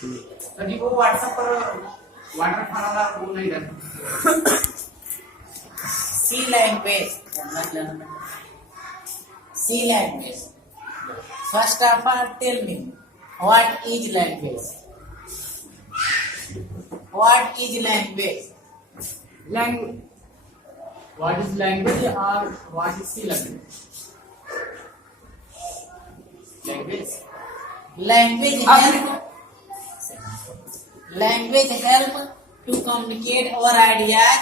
तो जी वो व्हाट्सएप पर वाटरफॉल वाला वो नहीं रहता। C language, C language. First of all tell me what is language? What is language? What is language or what is the language? Language. Language help to communicate our ideas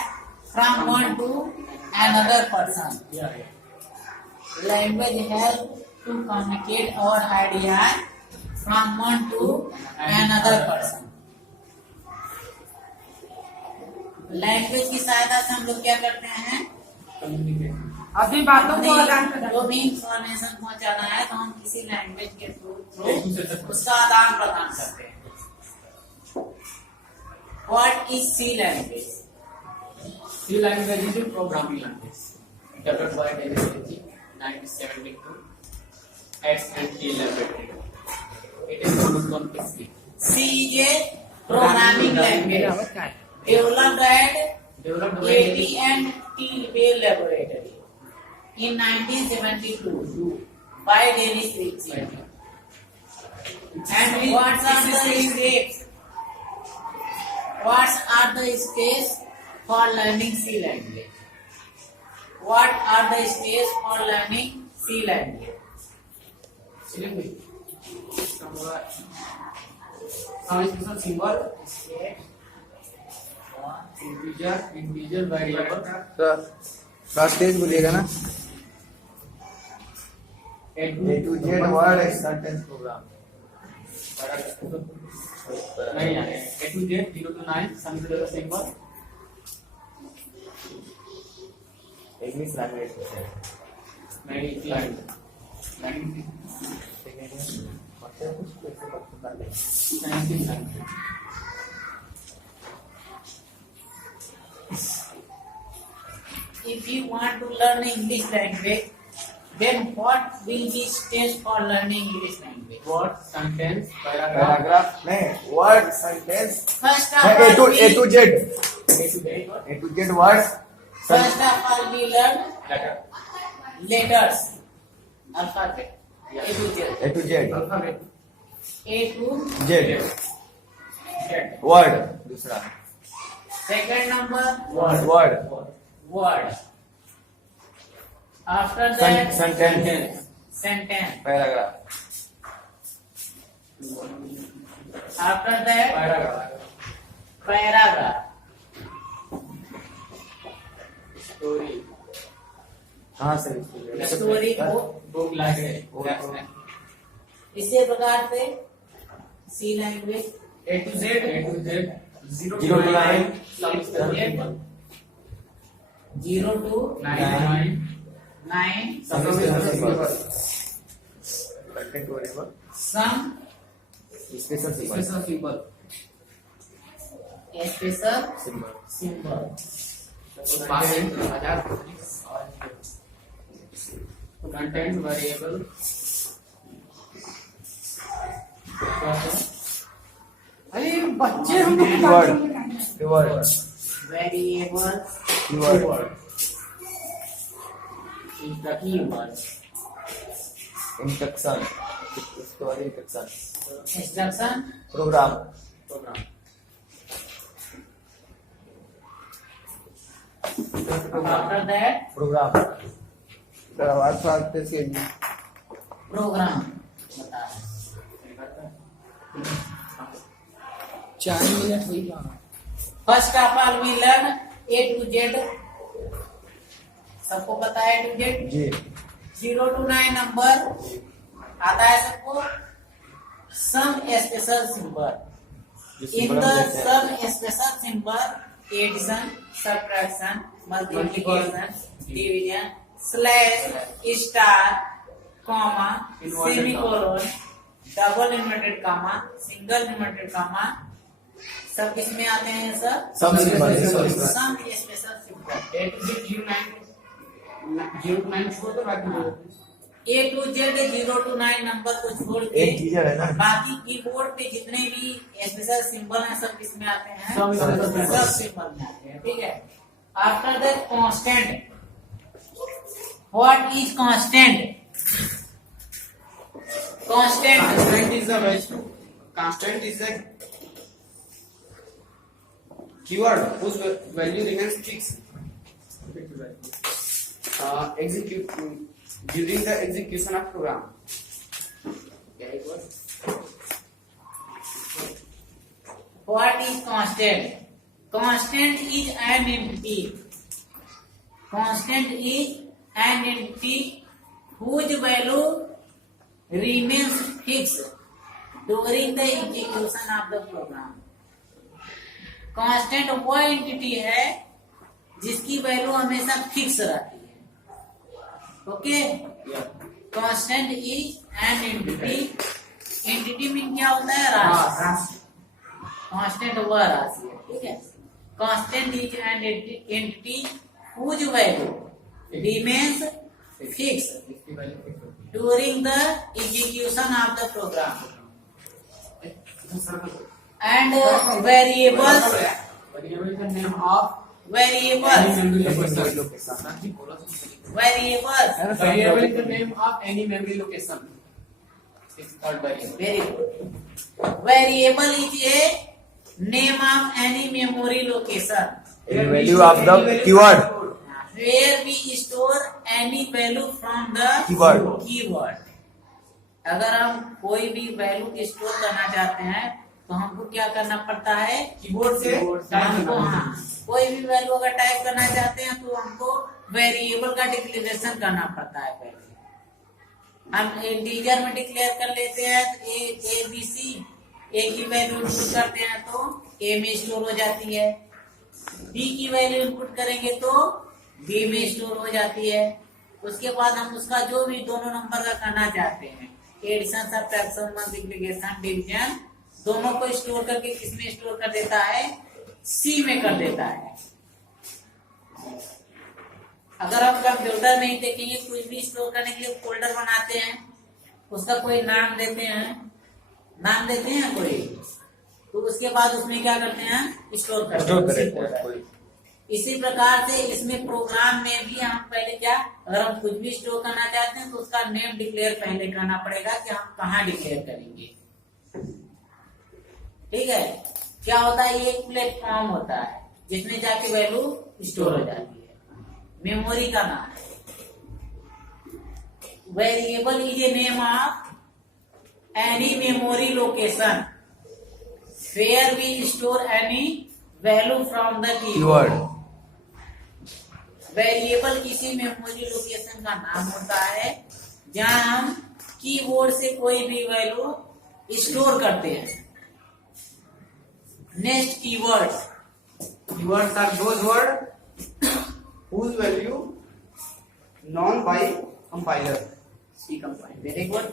from one to another person. Yeah. Language help to communicate our ideas from one to another person. Language की सहायता से हम लोग क्या करते हैं? Communicate. अभी बातों को आदान प्रदान। जो भी इंफॉर्मेशन पहुंचाना है तो हम किसी लैंग्वेज के थ्रू उसका आदान प्रदान करते हैं। What is C language? C language is a programming language developed by Dennis Ritchie, 1972 at NTL Laboratory. It is used on PC. C is a programming language developed at AT&T Laboratory in 1972 by Dennis Ritchie. And what are the steps? What are the steps for learning C language? What are the steps for learning C language? Some symbol, integer, variable. First page बोलिएगा ना। A A to Z word acceptance program. नहीं है। A to Z 0 to 9 some symbol. English language नहीं client If you want to learn English language, then what will be steps for learning English language? word, sentence, paragraph, paragraph नहीं, word sentence. First of A all, to Z A to Z, word. first of all we learn letter, letters, alphabet. A to Z. A to Z alphabet, A to Z Z, word दूसरा second number word word. After that sentence sentence. Paragraph After that paragraph, paragraph. story, कहाँ से Story को book, library, इसी प्रकार से C language A to Z, 0 0 to 9 some symbol, 0 to 9, 9 some symbol, content variable some special symbol special symbol, special symbol symbol. passing, content, variable, अरे बच्चे हम लोग keyword Variable keyword is the keyword. Instruction story instruction Instruction program program, after that program अर्थात इसके program. बता रहे हैं। 4 मिनट हुई बात। First of all we learn A to Z. सबको पता है A to Z? जी 0 to 9 नंबर आता है सबको? Some special symbol. In the some special symbol, addition, subtraction, multiplication, division, slash, star, comma, semicolon, double inverted comma, single inverted comma, सब किसमें आते हैं sir? Some symbol some special symbol. A to Z 0 to 9 छोड़ दो बाकी दो A to Z 0 to 9 नंबर को छोड़ के एक टीचर है ना। बाकी कीबोर्ड पे जितने भी स्पेशल सिंबल हैं सब किसमें आते हैं? सब सिंबल में आते हैं। ठीक है। After that constant, what is constant? Constant Constant is the keyword whose value remains fixed. Execute during the execution of program. Very good. What is constant? Constant is an entity. Constant is an entity whose value remains fixed during the execution of the program. Constant वो एंटिटी है जिसकी वैल्यू हमेशा फिक्स रहती है। Okay. Constant is an entity. Entity mean क्या होता है? राशि। कांस्टेंट वह राशि है। ठीक है। Constant is an entity whose value remains fixed during the execution of the program and variables Variable is the name of variables any memory location. Variables Variable is the name of any memory location. It's called variable. Very good. Variable is a name of any memory location The value of the keyword. where we store any value from the Keyword. अगर हम कोई भी value store करना चाहते हैं तो हमको क्या करना पड़ता है? कीबोर्ड से हमको कोई भी वैल्यू अगर टाइप करना चाहते हैं तो हमको वेरिएबल का डिक्लेरेशन करना पड़ता है। पहले हम इंटीजर में डिक्लेयर कर लेते हैं तो ए बी सी ए की वैल्यू इनपुट करते हैं तो ए में स्टोर हो जाती है। बी की वैल्यू इनपुट करेंगे तो बी में स्टोर हो जाती है। उसके बाद हम उसका जो भी दोनों नंबर का करना चाहते हैं एडिशन, सब्ट्रैक्शन, मल्टीप्लिकेशन, डिवीजन दोनों को स्टोर करके किसमें स्टोर कर देता है? सी में कर देता है। अगर हम कंप्यूटर में ही देखेंगे कुछ भी स्टोर करने के लिए फोल्डर बनाते हैं, उसका कोई नाम देते हैं कोई, तो उसके बाद उसमें क्या करते हैं? स्टोर करते हैं। इसी प्रकार से इसमें प्रोग्राम में भी हम पहले क्या, अगर हम कुछ भी स्टोर करना चाहते हैं तो उसका नेम डिक्लेयर पहले करना पड़ेगा कि हम कहाँ डिक्लेयर करेंगे। ठीक है। क्या होता है? ये एक प्लेटफॉर्म होता है जिसमें जाके वैल्यू स्टोर हो जाती है। मेमोरी का नाम है। Variable is a name of any memory location where we store any value from the keyword. Variable किसी मेमोरी लोकेशन का नाम होता है जहां हम कीबोर्ड से कोई भी वैल्यू स्टोर करते हैं। Next keywords. Keywords are those words whose value known by compiler. Very good.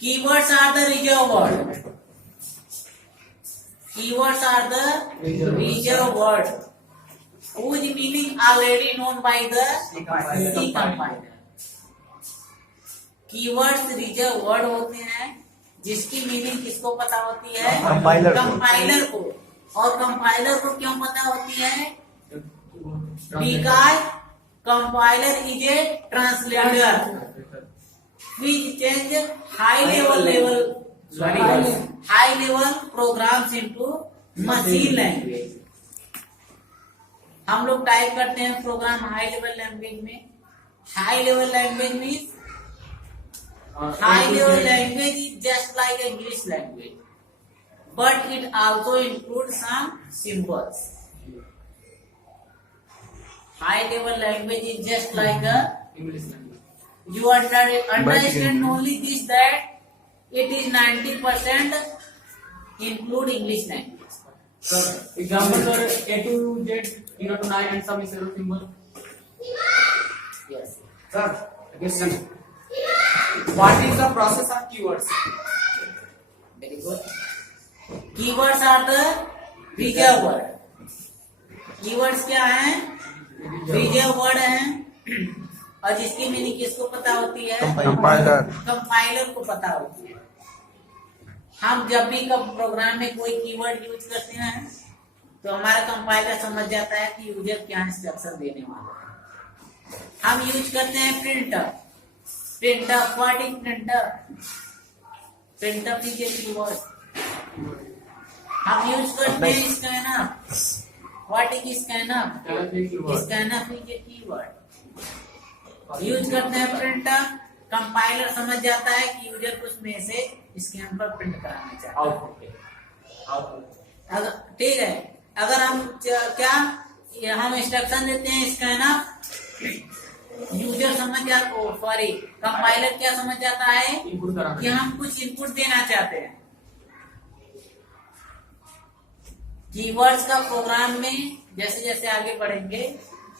Keywords are the reserved word. Keywords are the reserved word whose meaning already known by the C compiler. Keywords reserved word होते हैं जिसकी मीनिंग किसको पता होती है? कंपाइलर को। और कंपाइलर को क्यों पता होती है? Because compiler is a translator which change high level programs into machine language. हम लोग टाइप करते हैं प्रोग्राम हाई लेवल लैंग्वेज में। High level language means high level language is just like English language but it also includes some symbols. High level language is just like a English language. You understand only this, that it is 90% include English language. So examples are A to Z, 0 to 9 and some zero symbol. Yes. Sir, question. What is the process of keywords? Very good. Keywords are the reserved word. Keywords क्या हैं? Reserved word हैं और जिसकी मीनिंग किसको पता होती है? Compiler. Compiler को पता होती है। हम जब भी प्रोग्राम में कोई कीवर्ड यूज करते हैं तो हमारा कंपाइलर समझ जाता है कि यूजर क्या इंस्ट्रक्शन देने वाला है। हम यूज करते हैं printf. Printf, what is printf? Printf is a keyword. हम यूज करते हैं scanf. What is scanf? Scanf is a keyword. Use करते हैं प्रिंटअप। कंपाइलर समझ जाता है कि यूजर कुछ में से स्कैन पर प्रिंट कराना चाहता है। ठीक है, अगर हम क्या हम इंस्ट्रक्शन देते हैं स्कैनअप, यूजर समझ जाता, सॉरी कंपाइलर क्या समझ जाता है कि हम कुछ इनपुट देना चाहते हैं। कीवर्ड्स का प्रोग्राम में जैसे जैसे आगे बढ़ेंगे,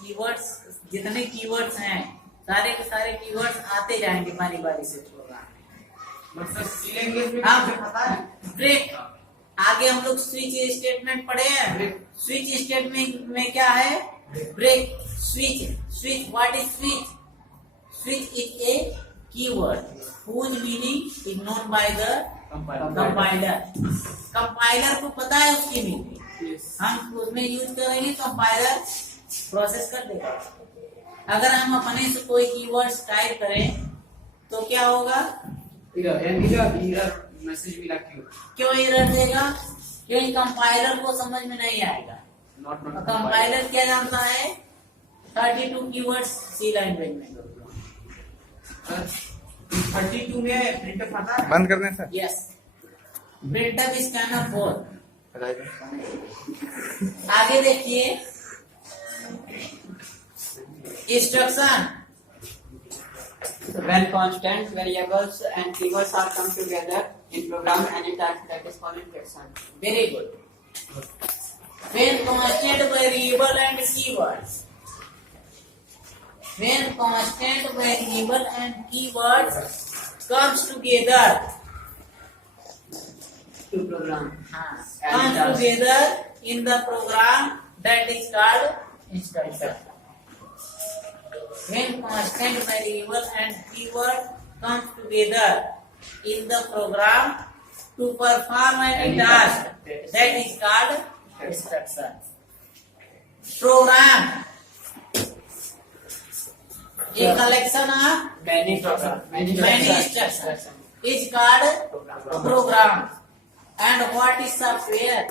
कीवर्ड्स जितने कीवर्ड्स हैं सारे के सारे कीवर्ड्स आते जाएंगे बारी बारी से प्रोग्राम में। हम ब्रेक, आगे हम लोग स्विच स्टेटमेंट पढ़े हैं। स्विच स्टेटमेंट में क्या है? Break, switch. Switch, what is switch? Switch is a keyword whose meaning is known by the compiler। Compiler को पता है उसकी मीनिंग, हम उसमें यूज करेंगे, कंपाइलर प्रोसेस कर देगा। अगर हम अपने से कोई कीवर्ड्स टाइप करें तो क्या होगा? मैसेज मिला क्यों? क्यों एरर देगा? क्योंकि कंपाइलर को समझ में नहीं आएगा। कंपाइलर क्या जानता है? 32 कीवर्ड्स सी लैंग्वेज में। 32 में प्रिंटअप आता है? बंद कर दें सर। यस, प्रिंटअप इज काइंड ऑफ 4। आगे देखिए instruction. When constant variables and keywords are come together in program anytime, that is called instruction. Very good. When constant variable and keywords. When constant variable and keywords comes together. To program. Comes together in the program, that is called instruction. When constant variable and keyword comes together in the program to perform any task, that is called instruction. Program, a collection of Many program. many instructions, is called program. And what is software?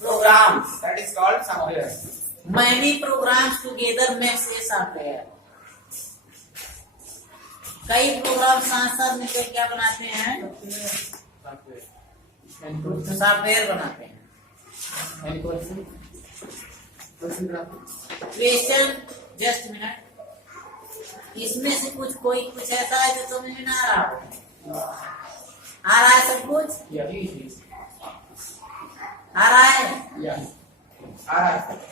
Program. That is called software. Many programs together makes a software. कई प्रोग्राम साथ साथ मिलकर क्या बनाते हैं? सॉफ्टवेयर बनाते हैं। Question, just minute, इसमें से कुछ ऐसा है जो समझ में ना आ रहा हो? आ रहा है सब कुछ? आ रहा है? आ रहा है।